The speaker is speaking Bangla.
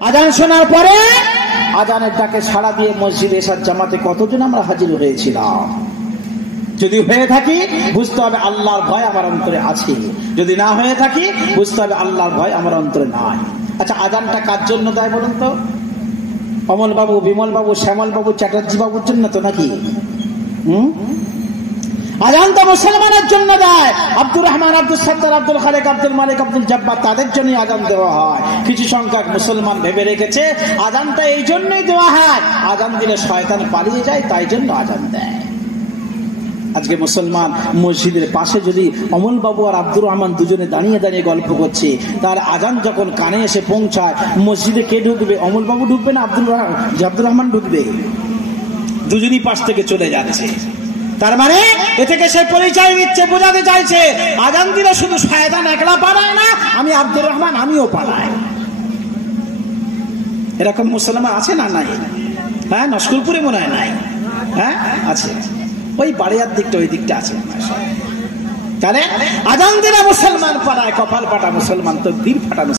আজান শোনার পরে আজানের ডাকে সাড়া দিয়ে মসজিদে এসার জামাতে কতজন আমরা হাজির হয়েছিলাম? যদি হয়ে থাকি বুঝতে হবে আল্লাহর ভয় আমার অন্তরে আছে, যদি না হয়ে থাকি বুঝতে হবে আল্লাহর ভয় আমার অন্তরে নাই। আচ্ছা, আজানটা কার জন্য দেয় বলুন তো? অমল বাবু, বিমল বাবু, শ্যামল বাবু, চ্যাটার্জি বাবুর জন্য তো নাকি? আজান তো মুসলমানের জন্য দেয়। আব্দুর রহমান, আব্দুল সত্তার, আব্দুল খালেক, আব্দুল মালিক, আব্দুল জব্বার, তাদের জন্যই আজান দেওয়া হয়। কিছু সংখ্যক মুসলমান ভেবে রেখেছে আজানটা এই জন্যই দেওয়া হয়, আজান দিলে শয়তান পালিয়ে যায়, তাই জন্য আজান দেয়। আজকে মুসলমান মসজিদের পাশে যদি অমল বাবু আর আব্দুর রহমান দুজনে দাঁড়িয়ে দাঁড়িয়ে গল্প করছে, তার আজান যখন কানে এসে পৌঁছায়, মসজিদে কে ঢুকবে? অমল বাবু ঢুকবে না আব্দুর রহমান ঢুকবে? দুজনই পাশ থেকে চলে যাচ্ছে। তার মানে এ থেকে সে পরিচয় দিচ্ছে, বোঝাতে চাইছে আজান দিলে শুধু শয়তান একলা পালায় না, আমি আব্দুর রহমান আমিও পালাই। এরকম মুসলমান আছে না নাই? হ্যাঁ, নস্কুরপুরে মনে হয় নাই। হ্যাঁ আছে, ওই বাড়িয়ার দিকটা, ওই দিকটা আছে। তাহলে আজান দিলে মুসলমান পালায়, কপাল পাটা মুসলমান, তো দিল ফাটা।